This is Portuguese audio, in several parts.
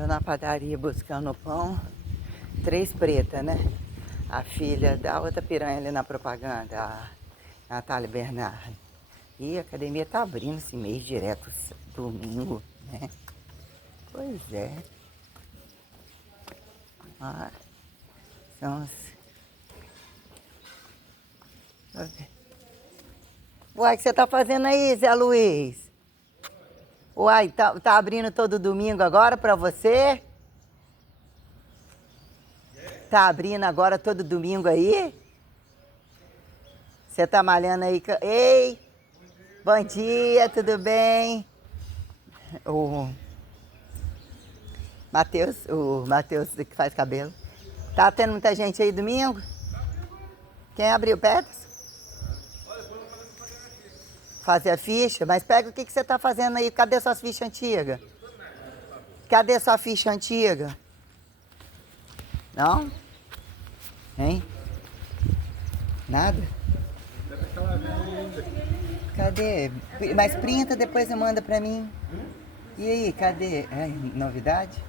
Eu na padaria buscando pão, três pretas, né? A filha da outra piranha ali na propaganda, a Natália Bernardi. E a academia tá abrindo esse mês direto, domingo, né? Pois é. Ah, são os... Uai, o que você tá fazendo aí, Zé Luiz? Uai, tá abrindo todo domingo agora pra você? Tá abrindo agora todo domingo aí? Você tá malhando aí? Ei! Bom dia, tudo bem? O Matheus que faz cabelo. Tá tendo muita gente aí domingo? Quem abriu, Petros? Fazer a ficha? Mas pega o que você tá fazendo aí? Cadê suas fichas antigas? Cadê sua ficha antiga? Não? Hein? Nada? Cadê? Mas printa, depois você manda pra mim. E aí, cadê? É, novidade?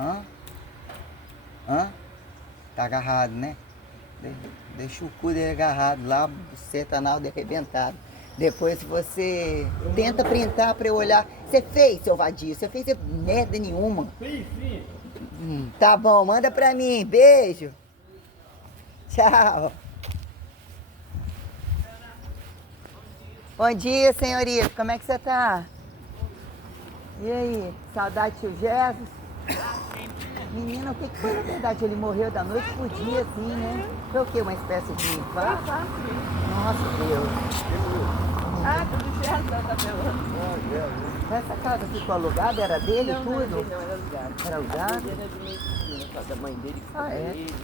Hã? Hã? Tá agarrado, né? Deixa o cu dele agarrado lá, você tá na arrebentado. Depois você tenta printar pra eu olhar. Você fez, seu vadio? Você fez merda nenhuma. Sim. Tá bom, manda pra mim. Beijo. Tchau. Bom dia, senhorita. Como é que você tá? E aí? Saudade do tio Jesus? Menina, o que foi na verdade? Ele morreu da noite pro dia, assim, né? Foi o quê? Uma espécie de infarto? Nossa, Deus. Ah, tudo certo, tá pelando. Essa casa ficou alugada? Era dele Não, tudo? não era alugado. Era alugado? Ele era de medicina, por causa da mãe dele que Ah, é? ele.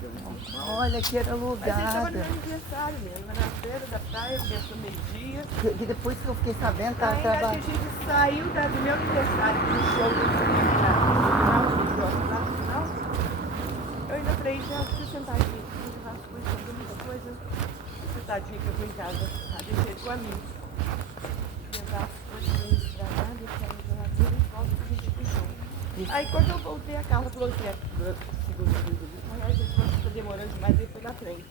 Deu um mal. Olha que era Mas ele estava no alugada. meu aniversário mesmo, na feira da praia, começou meio-dia. Que depois que eu fiquei sabendo, tava Aí a trabalhando. gente saiu do meu aniversário pro show do final do jogo, lá no final. Eu ainda falei, já fui sentar aqui, levar as coisas, fazer muita coisa. Tadinha que eu fui em casa, deixei ele com a mim. Levar as coisas pra lá, deixar na geladeira e volto pra gente ir pro show. Aí quando eu voltei, a Carla falou que é segundo filho, mas a gente tá demorando demais, ele foi na frente.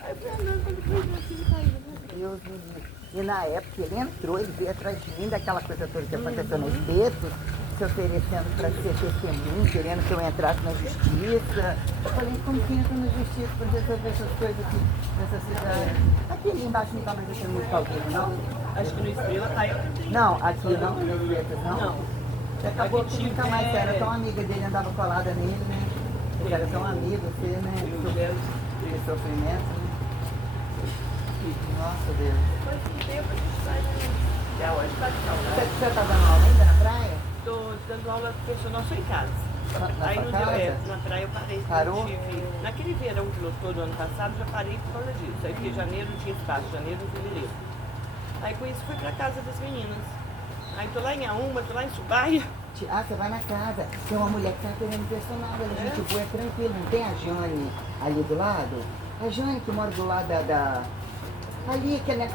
Aí eu fui andando, quando fui ver assim, caiu, né? Deus me livre. E na época ele entrou, ele veio atrás de mim, daquela coisa toda que aconteceu no espeto, se oferecendo para ser testemunho, querendo que eu entrasse na justiça. Eu falei, como que entra na justiça para resolver essas coisas aqui nessa cidade? Aqui ali embaixo não está mais deixando muito caldeiro, não? Acho que no Estrela tá eu. Não, aqui não, nas letras não. Não. Você acabou Aqui que nunca tinha- mais era tão amiga dele, andava colada nele, né? Ele era tão amigo, você, né? De sofrimento, né? Nossa, Deus. Depois de um tempo a gente sai, né? Até hoje tá de saudade. Você tá dando aula ainda na praia? Tô dando aula personal só em casa. Na Aí sua no casa? na praia eu parei. Parou? Eu tive, naquele verão que lotou do ano passado, já parei por causa disso. Aí porque janeiro não tinha espaço, janeiro e fevereiro. Aí com isso fui pra casa das meninas. Aí tô lá em Auma, tô lá em Subaia. Ah, você vai na casa. Tem uma mulher que tá querendo personal, ela é gente boa, é tranquilo. Não tem a Jane ali do lado? A Jane que mora do lado da... Ali, aquela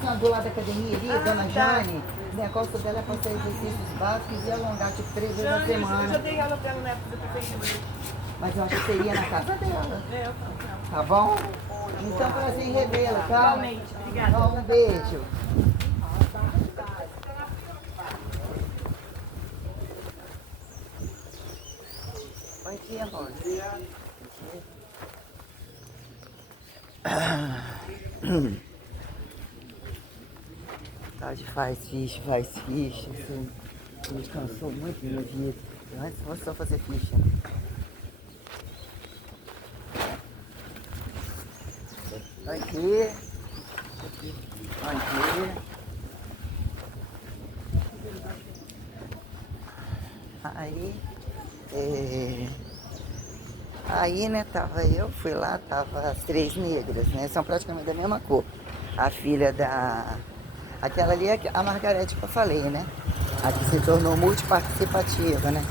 senhora do lado da academia ali, dona tá. Jane. O negócio dela é fazer exercícios básicos e alongar tipo 3 vezes na Eu já semana. dei aula pra ela na época da prefeitura. Mas eu acho que seria na casa dela. É, eu falo pra ela. Tá bom? Então, prazer em revê-la, tá? Igualmente, obrigada. Ó, um beijo. Bom dia, amor. Tá de faz ficha, assim. Me cansou muito no dia. Antes fosse só fazer ficha. Aqui. Aqui. Aí, né, fui lá, tava as três negras, né, são praticamente da mesma cor. A filha aquela ali é a Margarete que eu falei, né, a que se tornou multiparticipativa, né.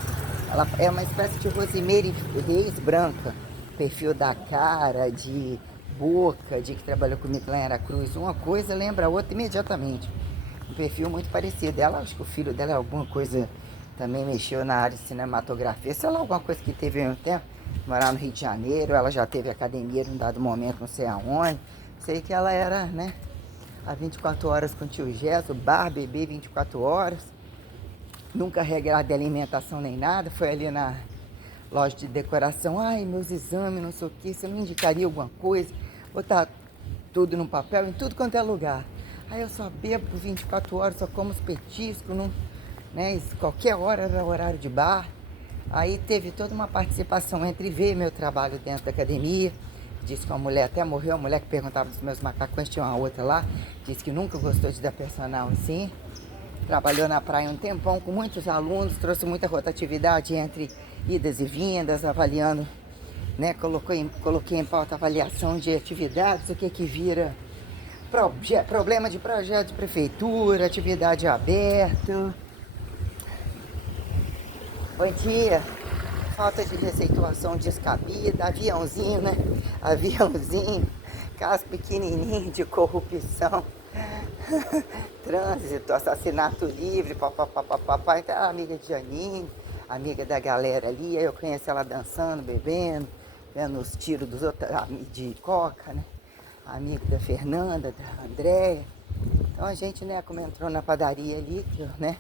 Ela é uma espécie de Rosemary Reis branca, perfil da cara, de boca, de que trabalhou comigo lá em Aracruz. Uma coisa lembra a outra imediatamente. Um perfil muito parecido. Ela, acho que o filho dela é alguma coisa também mexeu na área de cinematografia, sei lá, alguma coisa que teve em um tempo, morar no Rio de Janeiro, ela já teve academia em um dado momento, não sei aonde. Sei que ela era, né, há 24 horas com o tio Gesso, bar, bebê 24 horas. Nunca regrada de alimentação nem nada, foi ali na loja de decoração, ai, meus exames, não sei o que, você me indicaria alguma coisa? Botar tudo no papel, em tudo quanto é lugar. Aí eu só bebo por 24 horas, só como os petiscos, não, né? Qualquer hora era horário de bar. Aí teve toda uma participação entre ver meu trabalho dentro da academia. Disse que uma mulher até morreu, uma mulher que perguntava dos meus macacões, tinha uma outra lá, disse que nunca gostou de dar personal assim. Trabalhou na praia um tempão com muitos alunos, trouxe muita rotatividade entre idas e vindas, avaliando, né? Coloquei em pauta avaliação de atividades, o que vira problema de projeto de prefeitura, atividade aberta. Bom dia. Falta de receituação descabida, aviãozinho, né? Aviãozinho, caso pequenininho de corrupção. Trânsito, assassinato livre, papapá. Então, a amiga de Janine, amiga da galera ali, aí eu conheci ela dançando, bebendo, vendo os tiros dos outros, de coca, né? Amigo da Fernanda, da Andréia. Então a gente, né, como entrou na padaria ali, né?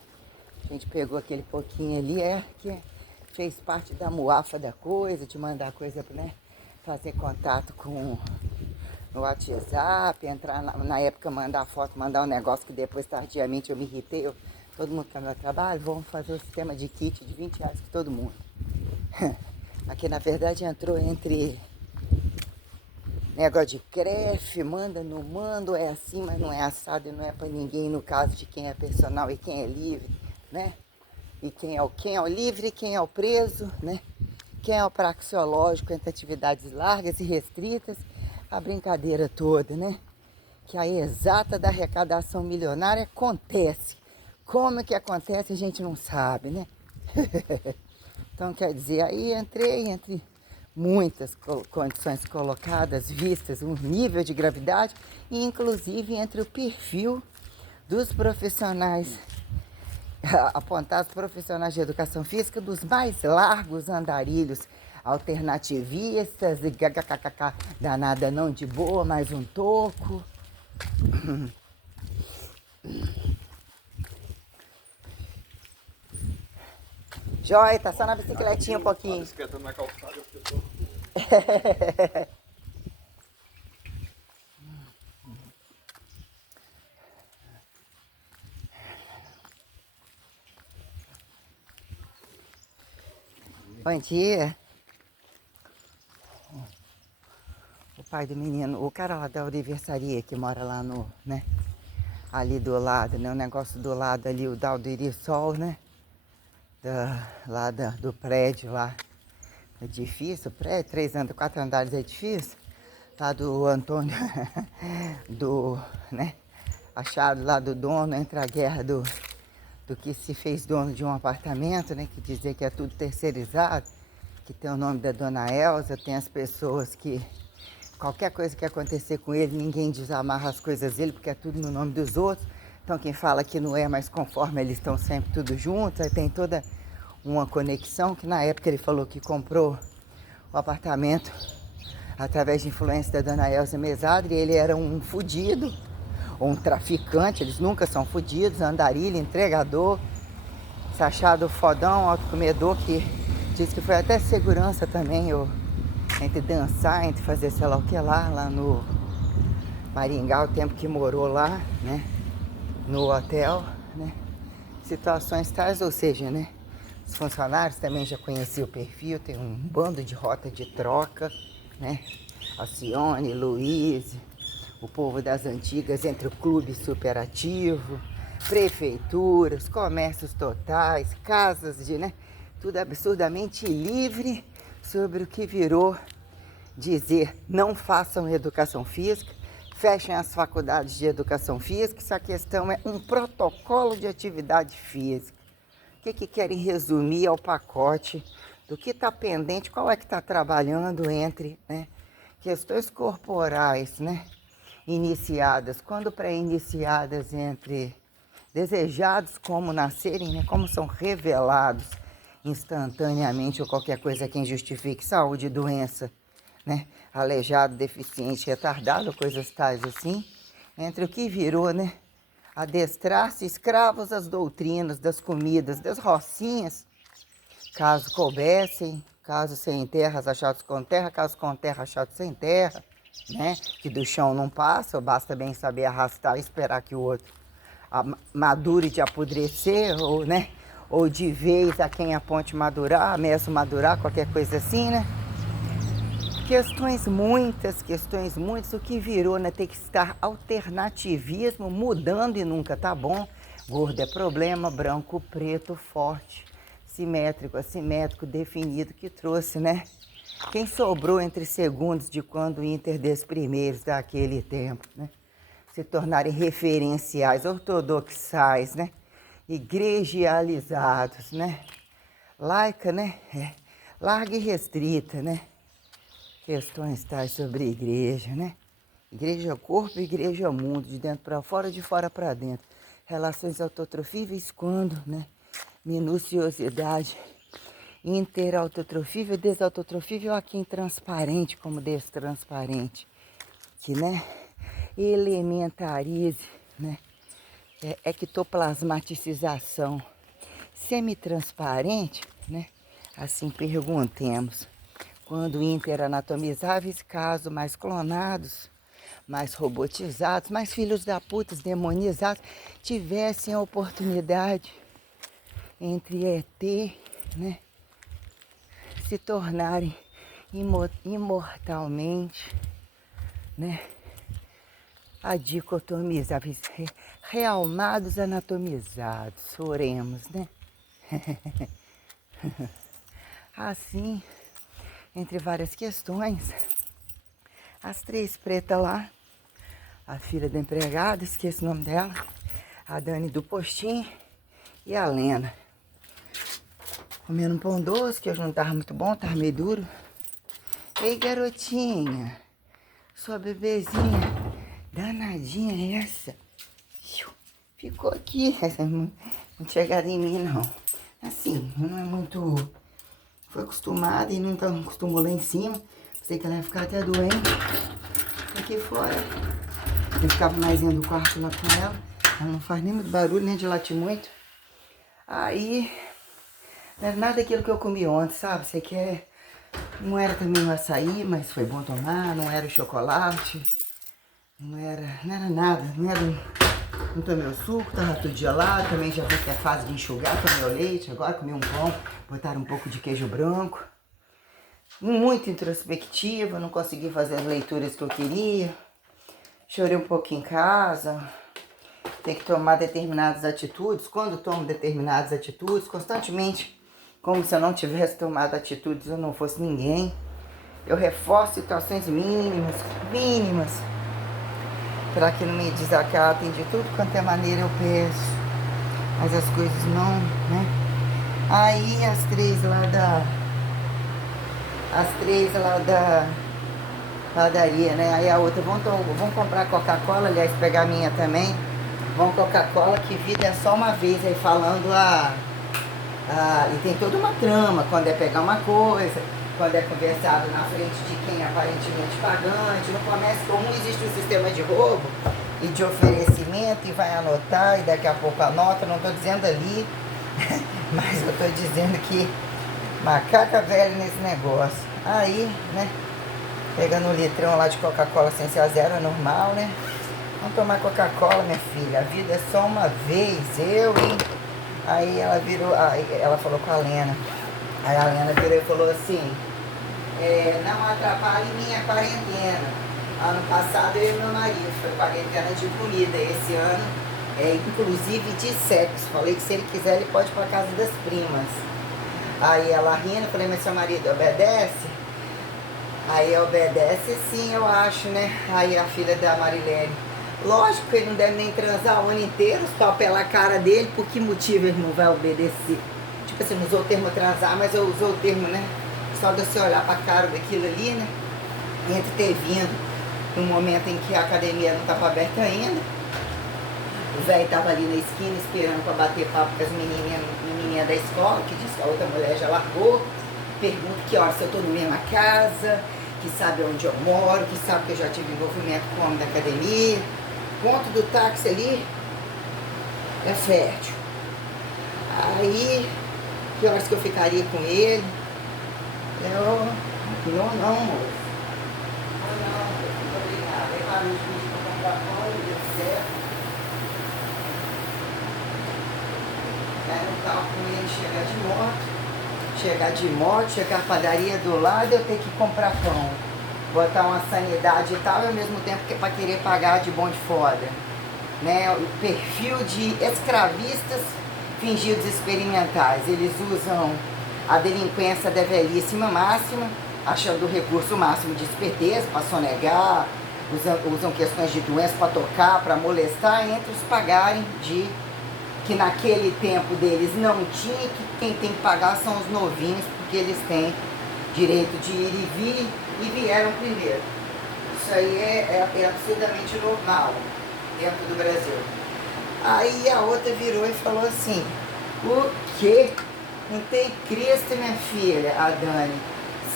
A gente pegou aquele pouquinho ali, que fez parte da muafa da coisa, de mandar coisa, né? Fazer contato com no WhatsApp, entrar na época, mandar foto, mandar um negócio que depois tardiamente eu me irritei, todo mundo quer meu trabalho, vamos fazer o sistema de kit de 20 reais para todo mundo. Aqui na verdade entrou entre negócio de creche, manda, não manda, é assim, mas não é assado e não é para ninguém, no caso de quem é personal e quem é livre, né? E quem é o livre e quem é o preso, né? Quem é o praxeológico entre atividades largas e restritas, a brincadeira toda, né? Que a exata da arrecadação milionária acontece. Como que acontece a gente não sabe, né? Então, quer dizer, aí entrei entre muitas condições colocadas, vistas, um nível de gravidade, e inclusive entre o perfil dos profissionais, apontados profissionais de educação física, dos mais largos andarilhos alternativistas, e kkkk, danada não de boa, mais um toco. Joia, tá só na bicicletinha um pouquinho. Na calçada, eu tô... Bom dia. O pai do menino, o cara lá da aniversaria que mora lá no, né? Ali do lado, né? O negócio do lado ali, o Dal do Irisol, né? Do prédio lá. Edifício, prédio, 3 andares, 4 andares de edifício. Lá do Antônio, né? Achado lá do dono, entre a guerra do que se fez dono de um apartamento, né? Que dizer que é tudo terceirizado, que tem o nome da dona Elza, tem as pessoas que qualquer coisa que acontecer com ele, ninguém desamarra as coisas dele, porque é tudo no nome dos outros. Então quem fala que não é mais conforme, eles estão sempre tudo juntos, aí tem toda uma conexão, que na época ele falou que comprou o apartamento através de influência da dona Elza Mesadri, ele era um fudido, ou um traficante, eles nunca são fudidos, andarilho, entregador, se achado fodão, autocomedor, que diz que foi até segurança também, entre dançar, entre fazer sei lá o que lá no Maringá, o tempo que morou lá, né, no hotel, né, situações tais, ou seja, né, os funcionários também já conheciam o perfil, tem um bando de rota de troca, né, Alcione, Luiz, o povo das antigas entre o clube superativo, prefeituras, comércios totais, casas de, né, tudo absurdamente livre sobre o que virou dizer não façam educação física, fechem as faculdades de educação física, se a questão é um protocolo de atividade física. O que querem resumir ao pacote do que está pendente, qual é que está trabalhando entre, né, questões corporais, né, iniciadas, quando pré-iniciadas entre desejados como nascerem, né? Como são revelados instantaneamente ou qualquer coisa que justifique saúde e doença, né? Aleijado, deficiente, retardado, coisas tais assim, entre o que virou, né? Adestrar-se escravos às doutrinas, das comidas, das rocinhas, caso coubessem, caso sem terra, achados com terra, caso com terra, achados sem terra, né? Que do chão não passa, basta bem saber arrastar e esperar que o outro madure de apodrecer, ou, né? Ou de vez a quem aponte madurar, ameaça madurar, qualquer coisa assim, né? Questões muitas, o que virou, né? Tem que estar alternativismo, mudando e nunca tá bom. Gordo é problema, branco, preto, forte, simétrico, assimétrico, definido, que trouxe, né? Quem sobrou entre segundos de quando o Inter dos primeiros daquele tempo, né? Se tornarem referenciais, ortodoxais, né? Igrejializados, né? Laica, né? Larga e restrita, né? Questões tais sobre igreja, né? Igreja corpo, igreja mundo, de dentro para fora, de fora para dentro. Relações autotrofíveis quando, né? Minuciosidade interautotrofível, desautotrofível, aqui intransparente como destransparente, que, né? Elementarize, né? Ectoplasmaticização semitransparente, né? Assim perguntemos. Quando interanatomizáveis, caso mais clonados, mais robotizados, mais filhos da puta demonizados, tivessem a oportunidade entre ET, né, se tornarem imortalmente, né, adicotomizáveis, realmados anatomizados, oremos, né? Assim, entre várias questões, as três pretas lá, a filha da empregada, esqueci o nome dela, a Dani do postinho e a Lena. Comendo um pão doce, que hoje não tava muito bom, tava meio duro. Ei, garotinha, sua bebezinha, danadinha essa. Ficou aqui, essa não chegada em mim não. Assim, não é muito... Foi acostumada e nunca acostumou lá em cima. Sei que ela ia ficar até doente. Aqui fora. Eu ficava mais dentro do quarto lá com ela. Ela não faz nem muito barulho, nem de latir muito. Aí, não era nada daquilo que eu comi ontem, sabe? Você quer... Não era também o açaí, mas foi bom tomar. Não era o chocolate. Não era nada. Não tomei o suco, tava tudo gelado. Também já vi que é fase de enxugar. Tomei o leite, agora comi um pão. Botaram um pouco de queijo branco. Muito introspectiva, não consegui fazer as leituras que eu queria. Chorei um pouco em casa. Tem que tomar determinadas atitudes. Quando tomo determinadas atitudes, constantemente, como se eu não tivesse tomado atitudes, eu não fosse ninguém. Eu reforço situações mínimas, para que não me desacatem de tudo quanto é maneira eu peço. Mas as coisas não, né? Aí as três lá da padaria, né? Aí a outra, vão comprar Coca-Cola, aliás, pegar a minha também. Vão Coca-Cola, que vida é só uma vez, aí falando e tem toda uma trama, quando é pegar uma coisa, quando é conversado na frente de quem é aparentemente pagante. No comércio comum existe um sistema de roubo e de oferecimento, e vai anotar, e daqui a pouco anota, não estou dizendo ali, mas eu estou dizendo que macaca velha nesse negócio. Aí, né, pegando um litrão lá de Coca-Cola sem ser a zero, é normal, né? Vamos tomar Coca-Cola, minha filha, a vida é só uma vez, hein? Aí ela falou com a Lena. Aí a Lena virou e falou assim, não atrapalhe minha quarentena. Ano passado eu e meu marido foi quarentena de comida. Esse ano inclusive de sexo. Falei que se ele quiser ele pode ir para casa das primas. Aí ela rindo, falei, mas seu marido obedece? Aí obedece sim, eu acho, né? Aí a filha da Marilene, lógico que ele não deve nem transar o ano inteiro, só pela cara dele, por que motivo ele não vai obedecer? Tipo assim, não usou o termo transar, mas eu usou o termo, né? Só de você olhar pra cara daquilo ali, né? Entre ter vindo num momento em que a academia não estava aberta ainda. O velho tava ali na esquina esperando para bater papo com as menininhas da escola, que diz que a outra mulher já largou. Pergunto que horas eu tô na mesma casa, que sabe onde eu moro, que sabe que eu já tive envolvimento com o homem da academia. Ponto do táxi ali é fértil. Aí, que horas que eu ficaria com ele? Não, moço. Não, muito obrigada. Aí parou de pedir pra comprar pão, deu certo. Aí no carro com ele chegar de moto, chegar à padaria do lado, eu ter que comprar pão. Botar uma sanidade e tal, e ao mesmo tempo que é para querer pagar de bom de foda. Né? O perfil de escravistas fingidos experimentais. Eles usam a delinquência da velhíssima máxima, achando o recurso máximo de esperteza para sonegar, usam questões de doença para tocar, para molestar, entre os pagarem de que naquele tempo deles não tinha, que quem tem que pagar são os novinhos, porque eles têm direito de ir e vir e vieram primeiro. Isso aí é absolutamente normal dentro do Brasil. Aí a outra virou e falou assim, o quê? Não tem Cristo, minha filha, a Dani.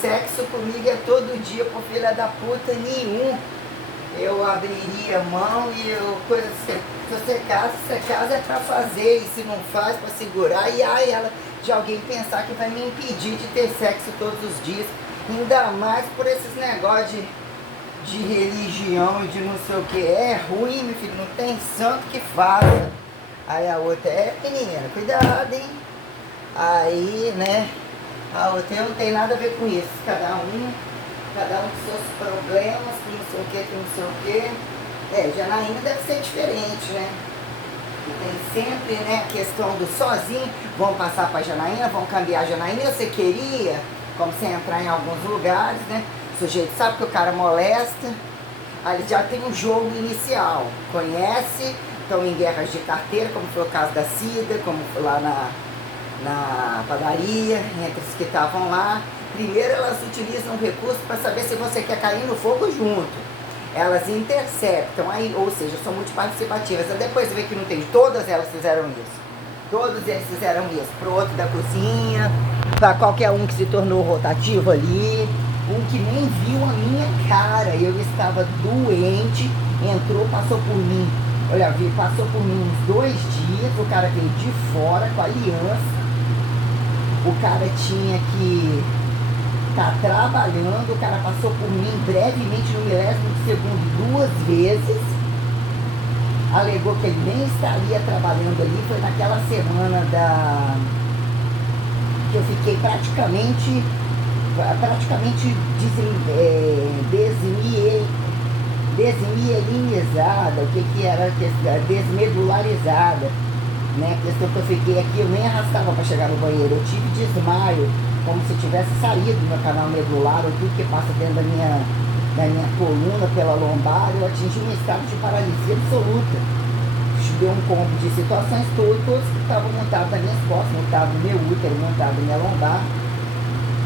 Sexo comigo é todo dia, por filha da puta nenhum. Eu abriria mão e coisa assim. Se você casa é pra fazer, e se não faz, pra segurar, e aí ela de alguém pensar que vai me impedir de ter sexo todos os dias, ainda mais por esses negócios de religião e de não sei o que. É ruim, meu filho, não tem santo que faça. Aí a outra, menina, cuidado, hein? Aí, né, a outra não tem nada a ver com isso, cada um com seus problemas, com não sei o que, com não sei o que. Janaína deve ser diferente, né? E tem sempre, né, a questão do sozinho, vão passar para Janaína, vão cambiar a Janaína. Você queria, como você entrar em alguns lugares, né? O sujeito sabe que o cara molesta, aí ele já tem um jogo inicial, conhece, estão em guerras de carteira, como foi o caso da Cida, como foi lá na padaria, entre os que estavam lá. Primeiro elas utilizam o recurso para saber se você quer cair no fogo junto. Elas interceptam, aí, ou seja, são multiparticipativas. Aí depois você vê que não tem, todas elas fizeram isso. Todos eles fizeram isso. Pro outro da cozinha, para qualquer um que se tornou rotativo ali, um que nem viu a minha cara. Eu estava doente, entrou, passou por mim. Olha, passou por mim uns 2 dias, o cara veio de fora com a aliança. O cara tinha que tá trabalhando, o cara passou por mim brevemente no milésimo de segundo 2 vezes, alegou que ele nem estaria trabalhando ali, foi naquela semana que eu fiquei praticamente desmielinizada, o que era desmedularizada, né? A questão que eu fiquei aqui, eu nem arrastava para chegar no banheiro, eu tive desmaio, como se tivesse saído do meu canal medular, ou tudo que passa dentro da minha coluna, pela lombar, eu atingi um estado de paralisia absoluta. Deu um combo de situações, todos que estavam montados nas minhas costas, montado no meu útero, montado na minha lombar.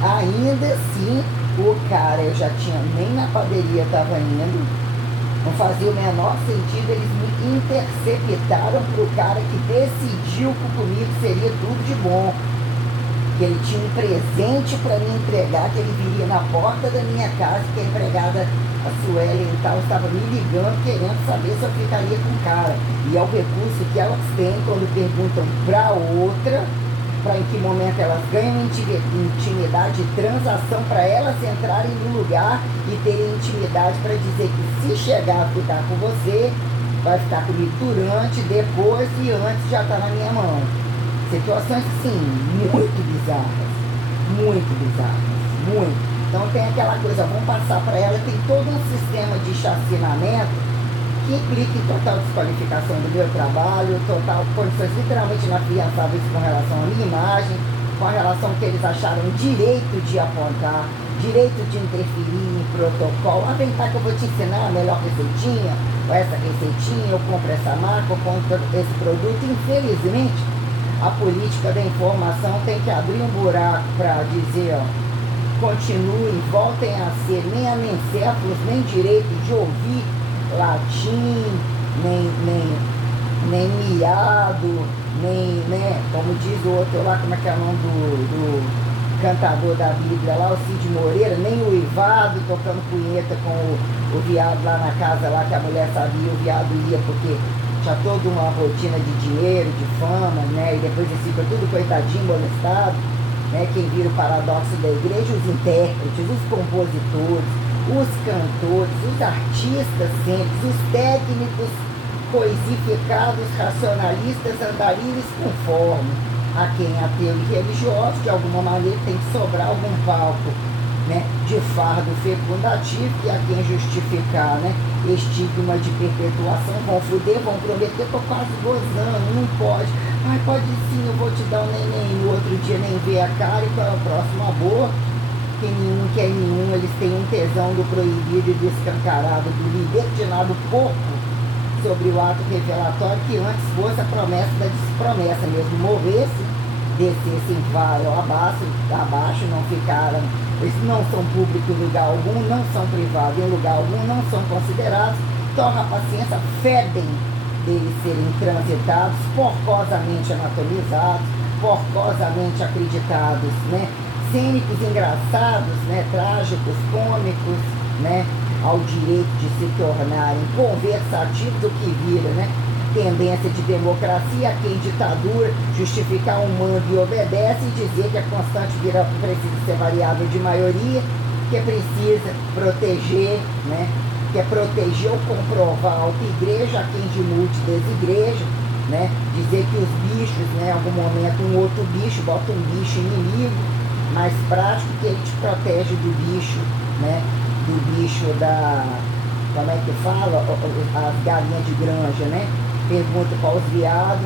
Ainda assim, o cara, eu já tinha, nem na padaria estava indo, não fazia o menor sentido, eles me interceptaram pro cara que decidiu que comigo seria tudo de bom. Que ele tinha um presente para me entregar, que ele viria na porta da minha casa, que a empregada, a Suelen e tal, estava me ligando, querendo saber se eu ficaria com o cara. E é o recurso que elas têm quando perguntam para outra, para em que momento elas ganham intimidade, transação, para elas entrarem no lugar e terem intimidade para dizer que se chegar a ficar com você, vai ficar comigo durante, depois e antes já está na minha mão. Situações, sim, muito bizarras, muito. Então tem aquela coisa, vamos passar para ela, tem todo um sistema de chacinamento que implica em total desqualificação do meu trabalho, total condições literalmente inafiançáveis com relação à minha imagem, com a relação que eles acharam direito de apontar, direito de interferir em protocolo. Vem cá que eu vou te ensinar a melhor receitinha, ou essa receitinha, eu compro essa marca, eu compro esse produto. Infelizmente, a política da informação tem que abrir um buraco para dizer, ó, continuem, voltem a ser nem anencéfalos, nem direito de ouvir latim, nem nem miado, nem, né, como diz o outro lá, como é que é o nome do cantador da Bíblia lá, o Cid Moreira, nem uivado, tocando punheta com o viado lá na casa, lá que a mulher sabia, o viado ia porque tinha toda uma rotina de dinheiro, de fama, né, e depois eles ficam tudo coitadinho, molestado, né, quem vira o paradoxo da igreja, os intérpretes, os compositores, os cantores, os artistas sempre, os técnicos coisificados, racionalistas, andarilhos conforme a quem ateu e religioso, de alguma maneira tem que sobrar algum palco, né, de fardo fecundativo, que a quem justificar, né, estigma de perpetuação, vão fuder, vão prometer, tô quase gozando, não pode, ai pode sim, eu vou te dar um neném, no outro dia nem ver a cara e qual é o próximo aborto, que nenhum quer nenhum, eles têm um tesão do proibido e do escancarado, do libertinado porco, sobre o ato revelatório que antes fosse a promessa da despromessa mesmo, morresse, descesse em vale abaixo, não ficaram, eles não são públicos em lugar algum, não são privados em lugar algum, não são considerados, torna a paciência, fedem deles serem transitados, porcosamente anatomizados, porcosamente acreditados, né, cênicos engraçados, né, trágicos, cômicos, né, ao direito de se tornarem conversativos, o que vira, né, tendência de democracia, a quem ditadura, justificar um mando e obedece e dizer que a constante vira precisa ser variável de maioria, que é precisa proteger, né, que é proteger ou comprovar a auto-igreja, a quem de multi desigreja, né, dizer que os bichos, né, em algum momento um outro bicho, bota um bicho inimigo, mais prático, que ele te protege do bicho, né, do bicho da, como é que fala, as galinhas de granja, né? Pergunta para os viados,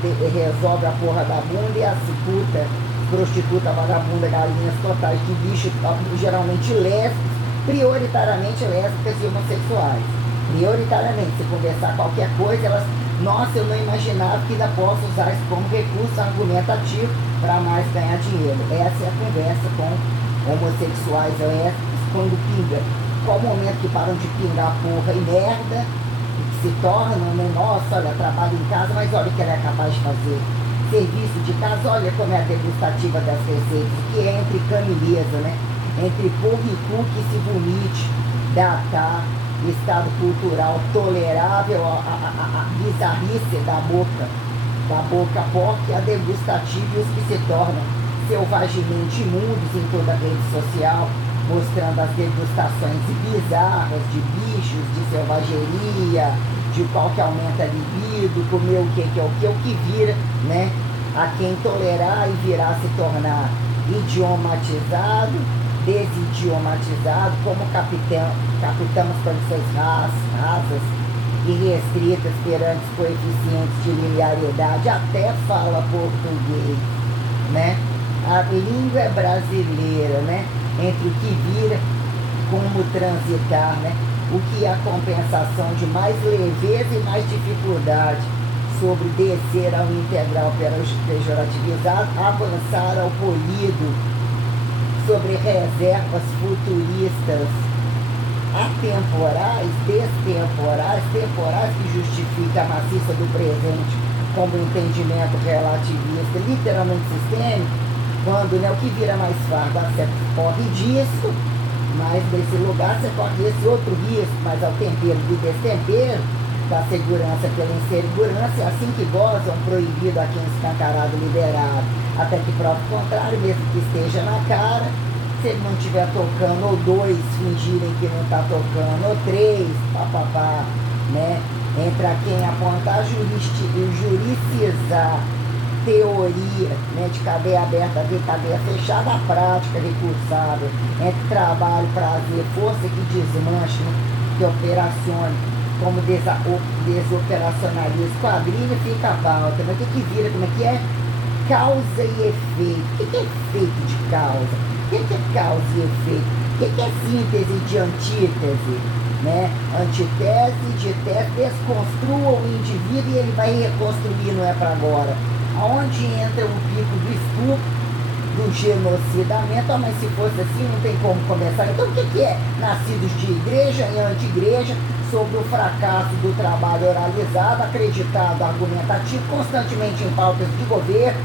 que resolve a porra da bunda, e as puta, prostituta, vagabunda, galinhas totais de bicho, geralmente lésbicas, prioritariamente lésbicas e homossexuais. Prioritariamente, se conversar qualquer coisa, elas, nossa, eu não imaginava que ainda posso usar isso como recurso argumentativo para mais ganhar dinheiro. Essa é a conversa com homossexuais lésbicos. Quando pinga, qual o momento que param de pingar porra e merda, e que se tornam, né, nossa, olha, trabalho em casa, mas olha o que ela é capaz de fazer. Serviço de casa, olha como é a degustativa das receitas, que é entre cama e mesa, né? Entre porra e cu que se vomite, datar, estado cultural tolerável, a bizarrice da boca porca e a degustativa e os que se tornam selvagemente imundos em toda a rede social, mostrando as degustações bizarras de bichos, de selvageria, de qual que aumenta a libido, comer o que vira, né, a quem tolerar e virá se tornar idiomatizado, desidiomatizado, como captamos condições rasas e restritas perante coeficientes de linearidade, até fala português, né? A língua é brasileira, né? Entre o que vira, como transitar, né? O que é a compensação de mais leveza e mais dificuldade sobre descer ao integral pejorativizado, avançar ao polido, sobre reservas futuristas, atemporais, destemporais, temporais que justificam a maciça do presente como entendimento relativista, literalmente sistêmico, quando, né, o que vira mais fardo, você corre disso, mas nesse lugar você corre esse outro risco, mas ao tempero do destempero, da segurança pela insegurança, é assim que gozam, proibido a quem escancarado liberado, até que prova o contrário, mesmo que esteja na cara, se ele não estiver tocando, ou dois fingirem que não está tocando, ou três, papapá, né? Entre a quem apontar, juricizar, teoria, né, de cadeia aberta de cadeia fechada, a prática recursável, entre trabalho, prazer, força que desmanche, né, que operacione, como desoperacionaliza, quadrilha fica a pauta, mas o que vira, como é que é? Causa e efeito. O que é efeito de causa? O que é causa e efeito? O que é síntese de antítese? Né? Antitese de tese, desconstrua o indivíduo e ele vai reconstruir, não é para agora. Aonde entra o pico do estupro, do do genocidamento. Mas se fosse assim, não tem como começar. Então, o que é nascidos de igreja e anti-igreja sobre o fracasso do trabalho oralizado, acreditado, argumentativo, constantemente em pautas de governo,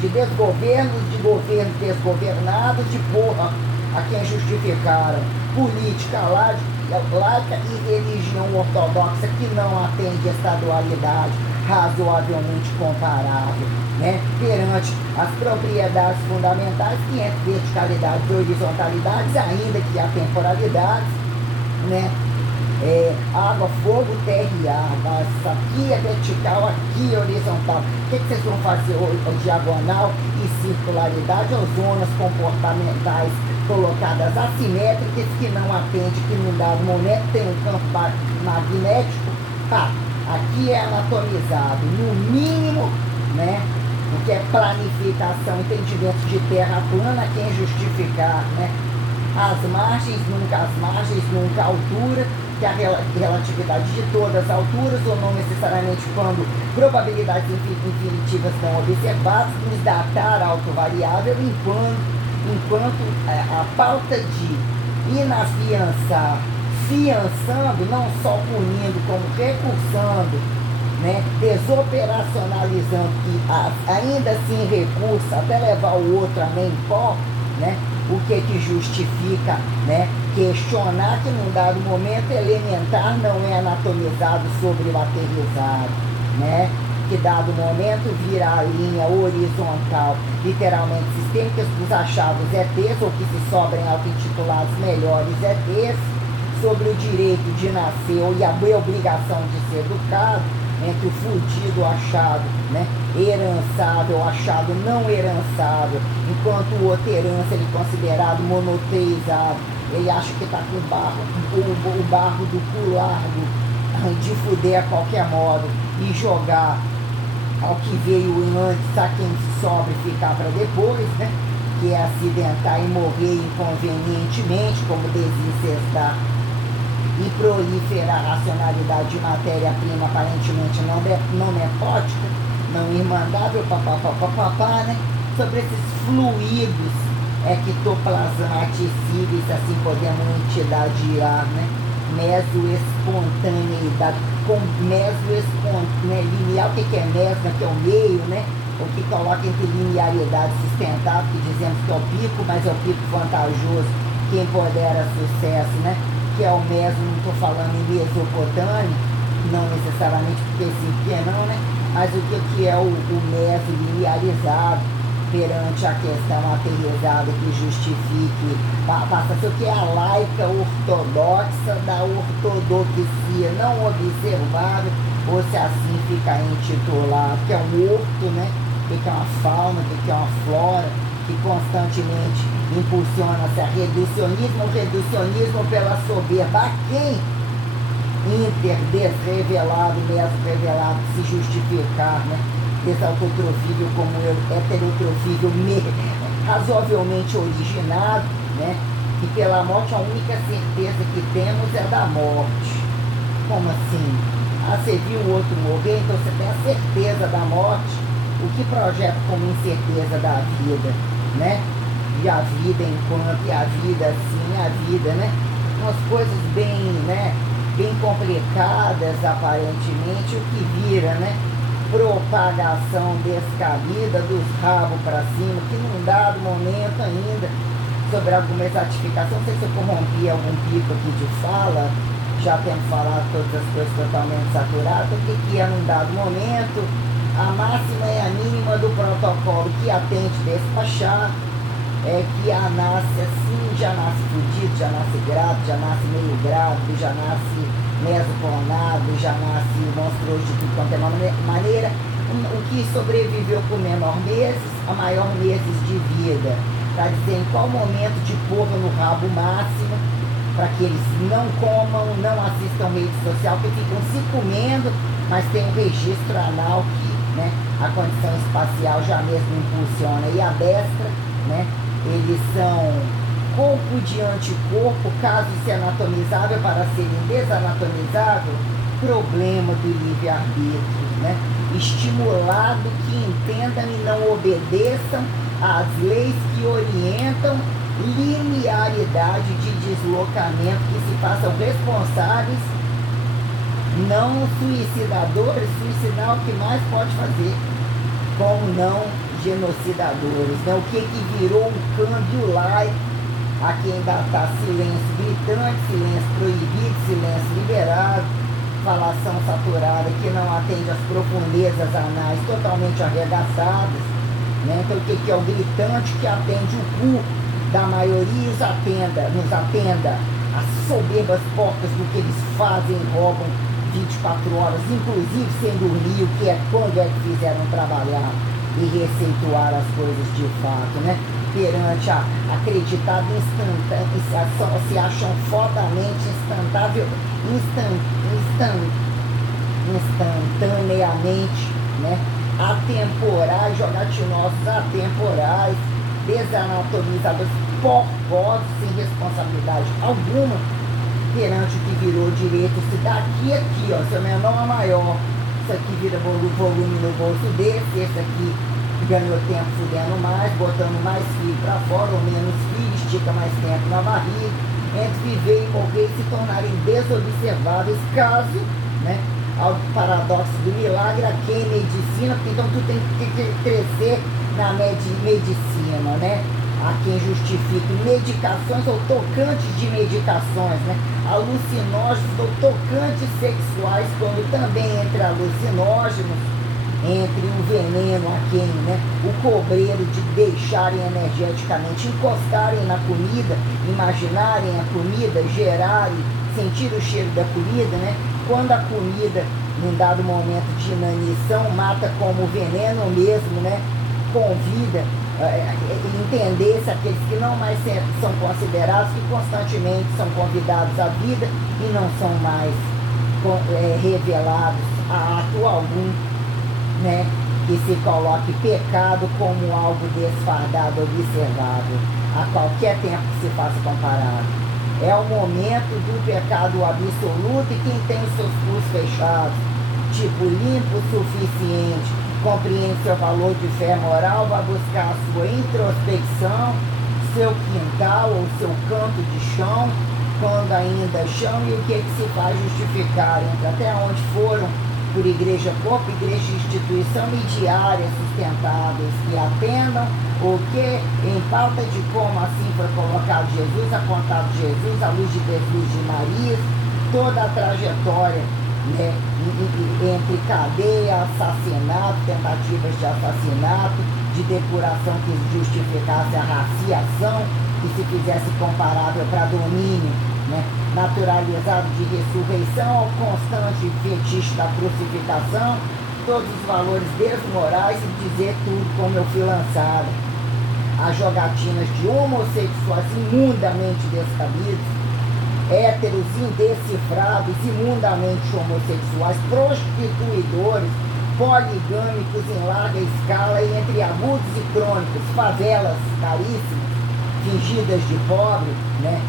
de desgovernos, de governos desgovernados, de porra a quem justificaram política laica e religião ortodoxa que não atende a estadualidade razoavelmente comparável, né, perante as propriedades fundamentais que entre verticalidades e horizontalidades, ainda que há temporalidades, né, água, fogo, terra e ar, mas aqui é vertical, aqui é horizontal. O que vocês vão fazer? Diagonal e circularidade ou zonas comportamentais colocadas assimétricas que não atendem, que num dado momento tem um campo magnético, tá, aqui é anatomizado, no mínimo, né, o que é planificação, entendimento de terra plana, quem justificar, né, as margens, nunca a altura, que a relatividade de todas as alturas, ou não necessariamente quando probabilidades infinitivas estão observadas, nos datar autovariável, enquanto a pauta de inafiançar, fiançando, não só punindo, como recursando, né, desoperacionalizando, e ainda assim recurso, até levar o outro a nem pó, né, o que justifica, né, questionar que num dado momento elementar não é anatomizado sobre o aterrizado, né, que dado momento vira a linha horizontal, literalmente sistêmica dos achados ETs, ou que se sobrem auto-intitulados melhores ETs, sobre o direito de nascer e a obrigação de ser educado, entre o fudido achado, né, herançável, achado não herançável, enquanto o outro herança ele é considerado monoteizado, ele acha que está com o barro do cu largo de fuder a qualquer modo e jogar ao que veio antes, a quem sobra e ficar para depois, né, que é acidentar e morrer inconvenientemente, como desincestar e proliferar a racionalidade de matéria-prima aparentemente não nepótica, não irmandável, papapá, né? Sobre esses fluidos ectoplasmaticíveis, assim podemos entidade-ar, né? Mesoespontaneidade, com linear, o que é meso, né? Que é o meio, né? O que coloca entre linearidade sustentável, que dizemos que é o pico, mas é o pico vantajoso, que empodera sucesso, né? Que é o meso, não estou falando em mesopotâmio, não necessariamente porque sim, porque não, né? Mas o que é o meso linearizado perante a questão aterrizada que justifique, passa a ser o que é a laica ortodoxa da ortodoxia não observável, ou se assim fica intitulado, que é um horto, né? Que é uma fauna, que é uma flora, que constantemente impulsiona-se a reducionismo pela soberba. A quem desrevelado, meso-revelado, se justificar, né? Desautotropível como heterotrofível razoavelmente originado, né? E pela morte a única certeza que temos é da morte. Como assim? Ah, você viu o outro morrer, então você tem a certeza da morte, o que projeta como incerteza da vida, né? E a vida enquanto, e a vida assim, a vida, né? Umas coisas bem, né? Bem complicadas aparentemente, o que vira, né? Propagação descabida dos rabos para cima, que num dado momento ainda, sobre alguma exatificação, não sei se eu corrompi algum pico aqui de fala, já tendo falado todas as coisas totalmente saturadas, o que é num dado momento, a máxima é a mínima do protocolo que atende despachar, é que a nasce assim, já nasce fudido, já nasce grávido, já nasce meio grávido, já nasce mesoclonado, já nasce monstruoso de tudo quanto é maneira, o que sobreviveu por menor meses, a maior meses de vida, para dizer em qual momento de porra no rabo máximo, para que eles não comam, não assistam rede social, que ficam se comendo, mas tem um registro anal que, né, a condição espacial já mesmo impulsiona e adestra, né? Eles são corpo de anticorpo, caso se anatomizável para serem desanatomizável, problema do livre-arbítrio, né? Estimulado que entendam e não obedeçam as leis que orientam linearidade de deslocamento, que se façam responsáveis, não suicidadores, suicidar o que mais pode fazer, como não genocidadores, né? O que virou um câmbio laico, aqui ainda está silêncio gritante, silêncio proibido, silêncio liberado, falação saturada que não atende às profundezas anais totalmente arregaçadas, né? Então o que é o gritante que atende o cu da maioria e nos atenda às soberbas portas do que eles fazem, roubam 24 horas, inclusive sem dormir, o que é quando é que fizeram trabalhar e receituar as coisas de fato, né? Perante a acreditada instantânea, se acham fodamente instantaneamente, né? Atemporais, jogatinosos atemporais, desanatomizados, porcosos, sem responsabilidade alguma, perante o que virou direito. Se daqui aqui, ó, se é menor a maior, isso aqui vira volume no bolso desse, esse aqui ganhou tempo fudendo mais, botando mais filho para fora ou menos filho, estica mais tempo na barriga, entre viver e morrer e se tornarem desobserváveis, caso, né, ao paradoxo do milagre, a quem medicina, porque então tu tem que crescer na medicina, né? A quem justifique medicações ou tocantes de medicações, né? Alucinógenos ou tocantes sexuais, quando também entre alucinógenos, entre o veneno a quem, né? O cobreiro de deixarem energeticamente, encostarem na comida, imaginarem a comida, gerarem, sentir o cheiro da comida, né? Quando a comida, num dado momento de inanição, mata como veneno mesmo, né? Convida entender-se aqueles que não mais são considerados, que constantemente são convidados à vida e não são mais revelados a ato algum, né? Que se coloque pecado como algo desfardado, observável, a qualquer tempo que se faça comparado. É o momento do pecado absoluto, e quem tem os seus pus fechados, tipo limpo o suficiente, compreende seu valor de fé moral, vai buscar a sua introspecção, seu quintal ou seu canto de chão, quando ainda chão, e o que se faz justificar entre até onde foram por igreja corpo, igreja instituição e diárias sustentáveis que atendam o que em pauta de como assim foi colocado Jesus, a contato de Jesus, a luz de desluz de Maria, toda a trajetória, né, entre cadeia, assassinato, tentativas de assassinato, de depuração que justificasse a raciação, que se fizesse comparável para domínio, né, naturalizado de ressurreição ao constante fetiche da crucificação, todos os valores desmorais e dizer tudo como eu fui lançado. As jogatinas de homossexuais imundamente descabidos, héteros indecifrados, imundamente homossexuais, prostituidores, poligâmicos em larga escala e entre agudos e crônicos, favelas caríssimas, fingidas de pobre, né?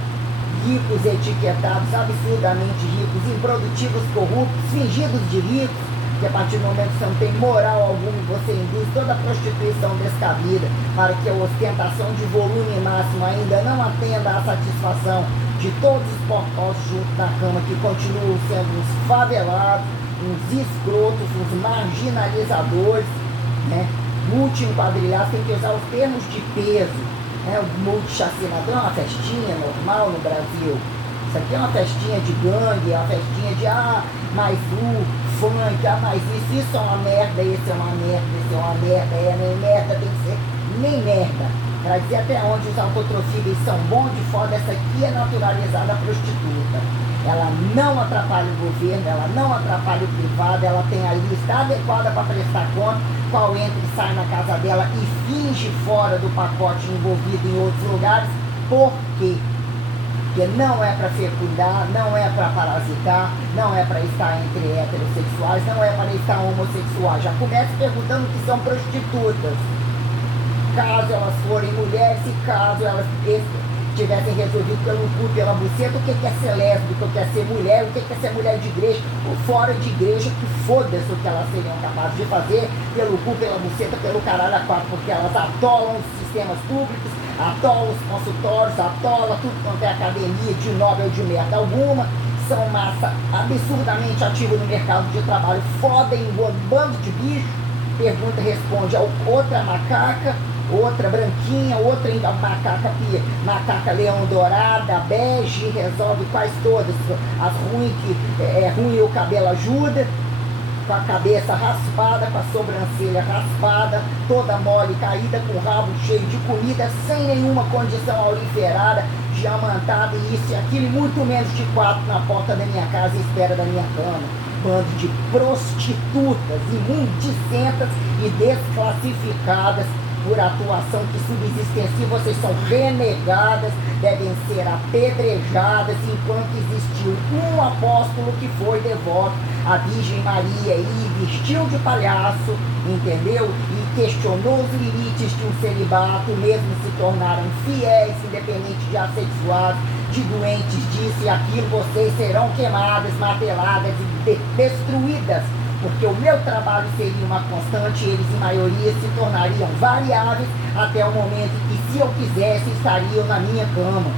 Ricos etiquetados, absurdamente ricos, improdutivos, corruptos, fingidos de ricos, que a partir do momento que você não tem moral alguma, você induz toda a prostituição descabida para que a ostentação de volume máximo ainda não atenda à satisfação de todos os porcos juntos na cama, que continuam sendo uns favelados, uns escrotos, uns marginalizadores, né? Multi-enquadrilhados, tem que usar os termos de peso, né? O multi-chacinador é uma festinha normal no Brasil. Isso aqui é uma festinha de gangue, é uma festinha de mais funk, mais isso é uma merda, esse é uma merda, esse é uma merda, nem merda tem que ser, nem merda. Para dizer até onde os autotrofíveis são bons de foda, essa aqui é naturalizada prostituta. Ela não atrapalha o governo, ela não atrapalha o privado, ela tem a lista adequada para prestar conta, qual entra e sai na casa dela e finge fora do pacote envolvido em outros lugares. Por quê? Porque não é para fecundar, não é para parasitar, não é para estar entre heterossexuais, não é para estar homossexuais. Já começa perguntando que são prostitutas. Caso elas forem mulheres e caso elas tivessem resolvido pelo cu, pela buceta, o que é ser lésbica, o que é ser mulher, o que é ser mulher de igreja, ou fora de igreja, que foda-se o que elas seriam capazes de fazer pelo cu, pela buceta, pelo caralho a quatro, porque elas atolam os sistemas públicos, atolam os consultórios, atolam tudo quanto é academia de Nobel de merda alguma, são massa absurdamente ativa no mercado de trabalho, fodem um bando de bicho, pergunta e responde a outra macaca, outra branquinha, outra ainda macaca leão dourada, bege, resolve quase todas, as ruins que é ruim e o cabelo ajuda, com a cabeça raspada, com a sobrancelha raspada, toda mole, caída, com o rabo cheio de comida, sem nenhuma condição auriferada, diamantada, isso e aquilo, e muito menos de 4 na porta da minha casa, à espera da minha cama. Bando de prostitutas, imundicentas e desclassificadas por atuação que subsistencia, vocês são renegadas, devem ser apedrejadas, enquanto existiu um apóstolo que foi devoto à Virgem Maria e vestiu de palhaço, entendeu? E questionou os limites de um celibato, mesmo se tornaram fiéis, independente de assexuados, de doentes, disso e aquilo, vocês serão queimadas, marteladas e destruídas, porque o meu trabalho seria uma constante e eles, em maioria, se tornariam variáveis até o momento em que, se eu quisesse, estariam na minha cama.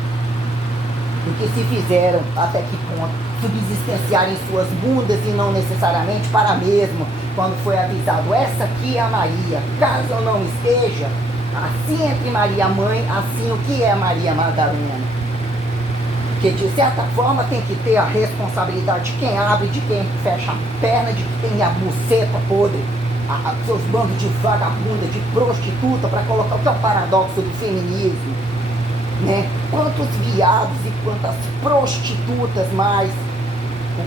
Porque se fizeram, até que ponto, subsistenciarem suas bundas e não necessariamente para mesmo, quando foi avisado, essa aqui é a Maria, caso eu não esteja, assim entre Maria Mãe, assim o que é Maria Madalena? Porque de certa forma tem que ter a responsabilidade de quem abre, de quem fecha a perna, de quem tem a buceta podre, seus bandos de vagabunda, de prostituta, para colocar o que é o paradoxo do feminismo, né? Quantos viados e quantas prostitutas mais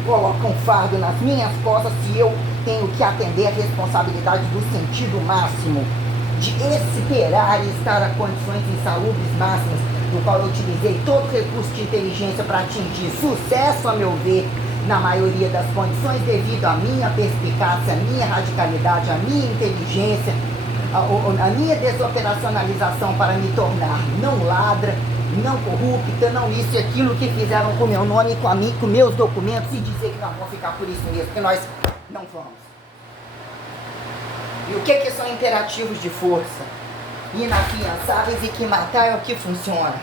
colocam fardo nas minhas costas se eu tenho que atender a responsabilidade do sentido máximo, de esperar e estar a condições insalubres máximas, no qual eu utilizei todo o recurso de inteligência para atingir sucesso, a meu ver, na maioria das condições, devido à minha perspicácia, à minha radicalidade, à minha inteligência, a minha desoperacionalização para me tornar não ladra, não corrupta, não isso e aquilo que fizeram com meu nome, com meus documentos, e dizer que não vão ficar por isso mesmo, porque nós não vamos. E o que são imperativos de força? Inafiançáveis e que matar é o que funciona.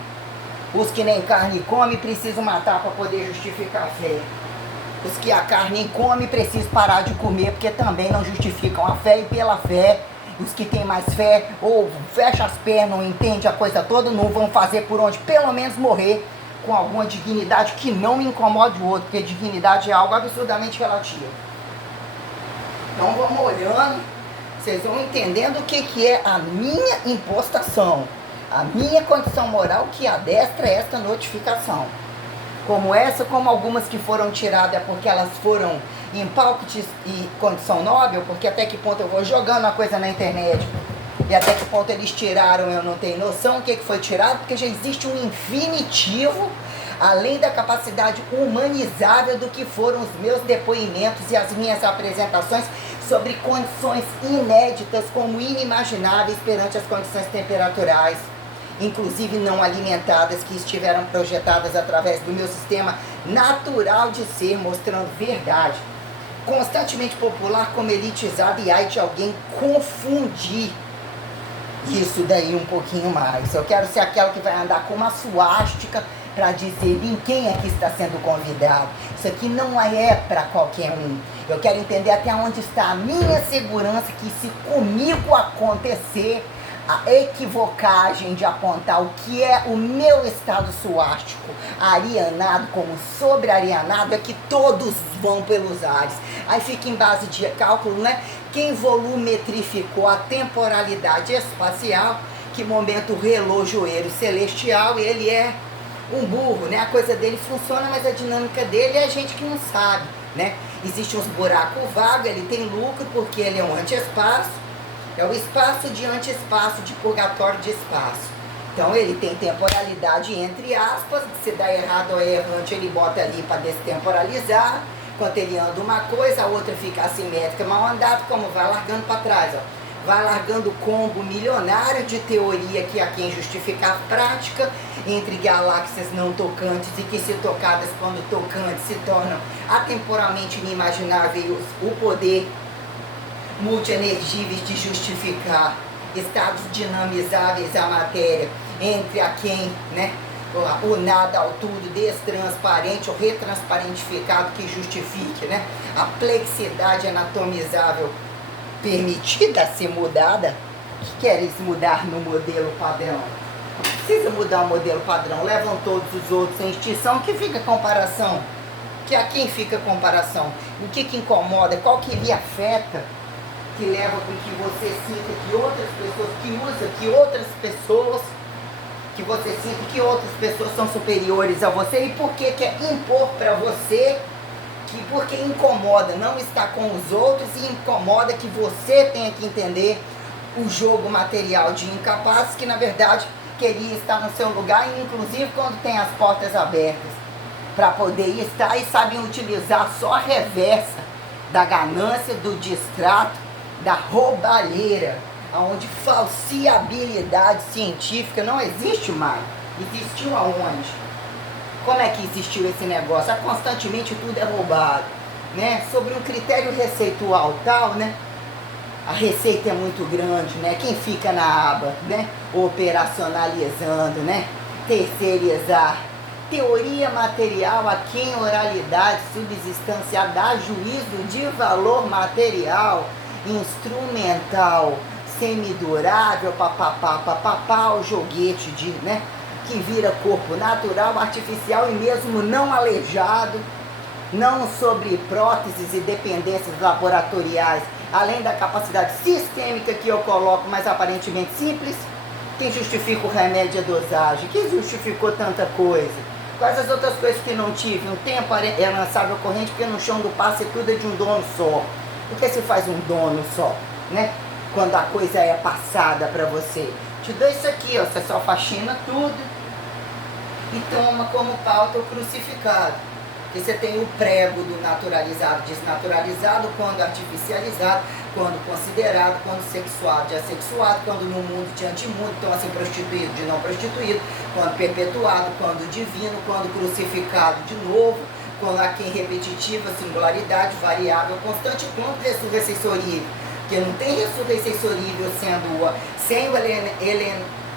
Os que nem carne comem precisam matar para poder justificar a fé. Os que a carne come precisam parar de comer porque também não justificam a fé, e pela fé, os que têm mais fé ou fecha as pernas, não entende a coisa toda, não vão fazer por onde pelo menos morrer com alguma dignidade que não incomode o outro, porque dignidade é algo absurdamente relativo. Então vamos olhando. Vocês vão entendendo o que é a minha impostação, a minha condição moral que adestra esta notificação. Como essa, como algumas que foram tiradas porque elas foram em palco e condição Nobel, porque até que ponto eu vou jogando a coisa na internet e até que ponto eles tiraram, eu não tenho noção o que foi tirado, porque já existe um infinitivo, além da capacidade humanizável do que foram os meus depoimentos e as minhas apresentações sobre condições inéditas, como inimagináveis perante as condições temperaturais, inclusive não alimentadas, que estiveram projetadas através do meu sistema natural de ser, mostrando verdade, constantemente popular como elitizado, e ai de alguém confundir isso daí um pouquinho mais. Eu quero ser aquela que vai andar com uma suástica para dizer em quem é que está sendo convidado. Isso aqui não é para qualquer um. Eu quero entender até onde está a minha segurança, que se comigo acontecer a equivocagem de apontar o que é o meu estado suástico, arianado como sobre-arianado, é que todos vão pelos ares. Aí fica em base de cálculo, né? Quem volumetrificou a temporalidade espacial, que momento relojoeiro celestial, ele é um burro, né? A coisa dele funciona, mas a dinâmica dele é a gente que não sabe, né? Existe uns buracos vagos, ele tem lucro porque ele é um anti-espaço, é o espaço de anti-espaço, de purgatório de espaço. Então ele tem temporalidade entre aspas, se dá errado ou é errante, ele bota ali para destemporalizar. Enquanto ele anda uma coisa, a outra fica assimétrica, mal andado, como vai largando para trás, ó. vai largando combo milionário de teoria que a quem justifica a prática entre galáxias não tocantes e que, se tocadas quando tocantes, se tornam atemporalmente inimagináveis o poder multienergíveis de justificar estados dinamizáveis à matéria entre a quem, né, o nada ao tudo, destransparente ou retransparentificado que justifique, né, a plexidade anatomizável permitida a ser mudada. O que queres mudar no modelo padrão? Não precisa mudar o modelo padrão, levam todos os outros em extinção, que fica comparação? Que a quem fica comparação? O que incomoda? Qual que lhe afeta? Que leva com que você sinta que outras pessoas, que usa que outras pessoas, que você sinta que outras pessoas são superiores a você, e por que quer impor para você, que porque incomoda não estar com os outros e incomoda que você tenha que entender o jogo material de incapazes que na verdade queria estar no seu lugar, e inclusive quando tem as portas abertas para poder estar, e sabem utilizar só a reversa da ganância, do distrato, da roubalheira, onde falsiabilidade científica não existe mais. Existiu aonde? Como é que existiu esse negócio? Constantemente tudo é roubado, né? Sobre um critério receitual tal, né? A receita é muito grande, né? Quem fica na aba, né? Operacionalizando, né? Terceirizar. Teoria material a quem oralidade subsistancial dá juízo de valor material, instrumental, semidurável, papapá, o joguete de, né, que vira corpo natural, artificial e mesmo não aleijado, não sobre próteses e dependências laboratoriais, além da capacidade sistêmica que eu coloco, mas aparentemente simples. Quem justifica o remédio e a dosagem? Quem justificou tanta coisa? Quais as outras coisas que não tive? Um tempo é lançável corrente, porque no chão do passe tudo é de um dono só. Por que se faz um dono só, né? Quando a coisa é passada para você. Te dou isso aqui, ó, você só faxina tudo e toma como pauta o crucificado. Porque você tem o prego do naturalizado, desnaturalizado, quando artificializado, quando considerado, quando sexuado de assexuado, quando no mundo de antimundo, então assim, prostituído de não prostituído, quando perpetuado, quando divino, quando crucificado de novo, quando há quem repetitiva, singularidade, variável, constante, quando ressurreição sorível. Porque não tem ressurreição sorível sem o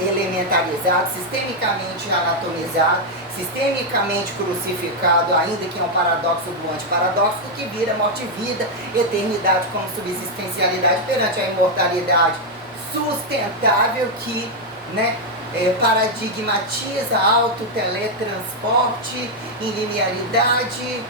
elementarizado, sistemicamente anatomizado, sistemicamente crucificado, ainda que é um paradoxo do antiparadoxo, que vira morte e vida, eternidade como subsistencialidade perante a imortalidade sustentável que, né, paradigmatiza autoteletransporte, linearidade,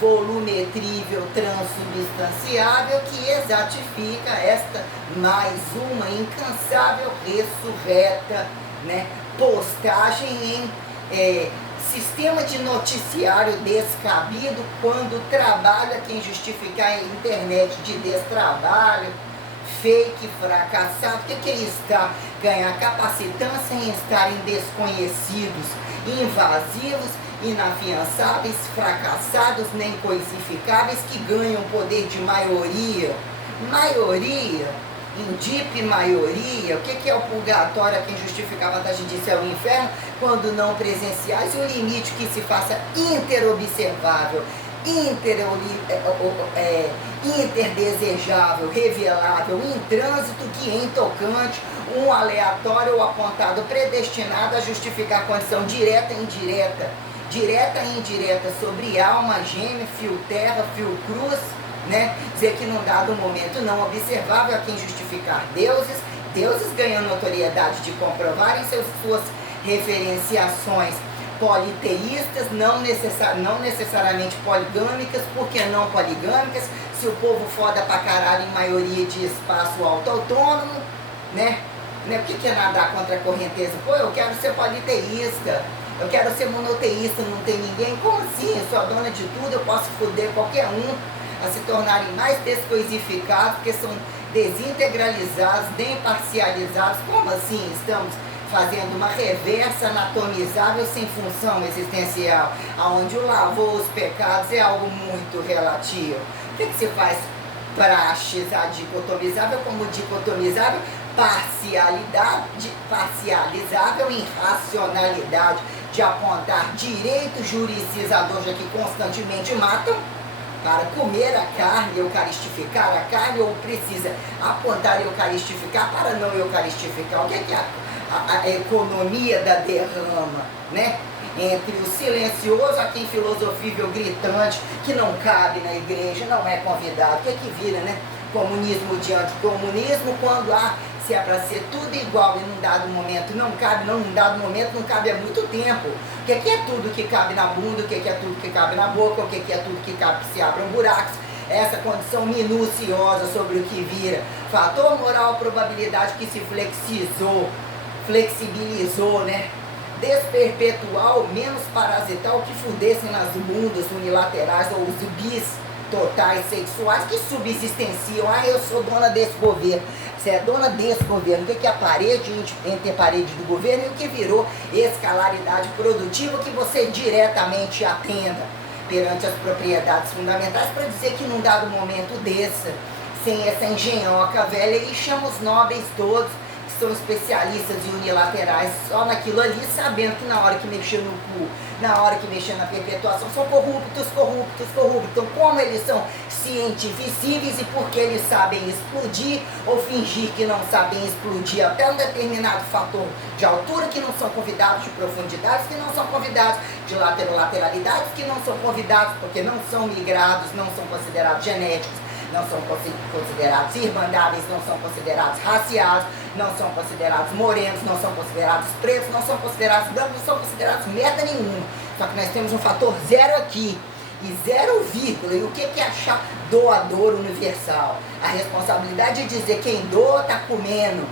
volumetrível, transubstanciável, que exatifica esta mais uma incansável ressurreta, né, postagem em sistema de noticiário descabido, quando trabalha quem justificar a internet de destrabalho, fake, fracassado. O que é estar? Ganhar capacitância em estar em desconhecidos, invasivos, inafiançáveis, fracassados, nem coisificáveis, que ganham poder de maioria. Maioria, indípe maioria. O que é o purgatório a quem justifica a vantagem de céu e inferno, quando não presenciais, e o limite que se faça interobservável, interdesejável, revelável, intrânsito, que em tocante, um aleatório ou apontado predestinado a justificar a condição direta e indireta, direta e indireta sobre alma, gêmea, fio terra, fio cruz, né? Dizer que num dado momento não observável a quem justificar deuses ganham notoriedade de comprovarem suas referenciações politeístas, não necessariamente poligâmicas. Por que não poligâmicas? Se o povo foda pra caralho em maioria de espaço auto-autônomo, né? Por que é nadar contra a correnteza? Pô, eu quero ser politeísta, eu quero ser monoteísta, não tem ninguém. Como assim? Eu sou a dona de tudo, eu posso foder qualquer um a se tornarem mais descoisificados, porque são desintegralizados, parcializados. Como assim estamos fazendo uma reversa anatomizável sem função existencial, onde o lavou os pecados é algo muito relativo? O que se faz? praxes a dicotomizável como dicotomizável, parcializável em racionalidade, de apontar direito juricizador, já que constantemente matam, para comer a carne, eucaristificar a carne, ou precisa apontar eucaristificar para não eucaristificar. O que é a economia da derrama, né? Entre o silencioso, a quem filosofível gritante, que não cabe na igreja, não é convidado. O que é que vira, né? Comunismo diante comunismo, quando se é para ser tudo igual e num dado momento não cabe, num dado momento não cabe há muito tempo. O que é tudo que cabe na bunda, o que é tudo que cabe na boca, o que é tudo que cabe que se abram buracos. Essa condição minuciosa sobre o que vira. Fator moral, probabilidade que se flexibilizou, né? Desperpetual, menos parasital, que fudessem nas mundas unilaterais ou os bis totais sexuais que subsistenciam. Eu sou dona desse governo. Você é dona desse governo. O que é a parede entre a parede do governo e o que virou escalaridade produtiva que você diretamente atenda perante as propriedades fundamentais, para dizer que num dado momento desse, sem essa engenhoca velha, e chama os nobres todos, são especialistas e unilaterais só naquilo ali, sabendo que na hora que mexer no cu, na hora que mexer na perpetuação, são corruptos. Então, como eles são cientificíveis e porque eles sabem explodir ou fingir que não sabem explodir até um determinado fator de altura, que não são convidados de profundidades, que não são convidados de lateralidades, que não são convidados porque não são migrados, não são considerados genéticos, não são considerados irmandáveis, não são considerados raciados, não são considerados morenos, não são considerados pretos, não são considerados brancos, não são considerados merda nenhuma. Só que nós temos um fator zero aqui e 0, e o que é achar doador universal? A responsabilidade de dizer quem doa tá comendo,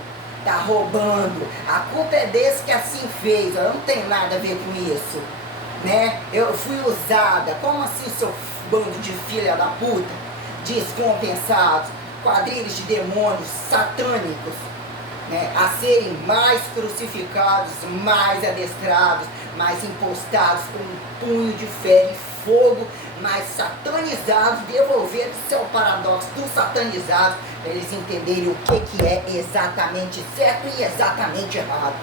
tá roubando, a culpa é desse que assim fez, eu não tenho nada a ver com isso, né? Eu fui usada, como assim, seu bando de filha da puta? Descompensados, quadrilhas de demônios satânicos, né, a serem mais crucificados, mais adestrados, mais impostados com um punho de ferro e fogo, mais satanizados, devolvendo seu paradoxo dos satanizados, para eles entenderem o que é exatamente certo e exatamente errado.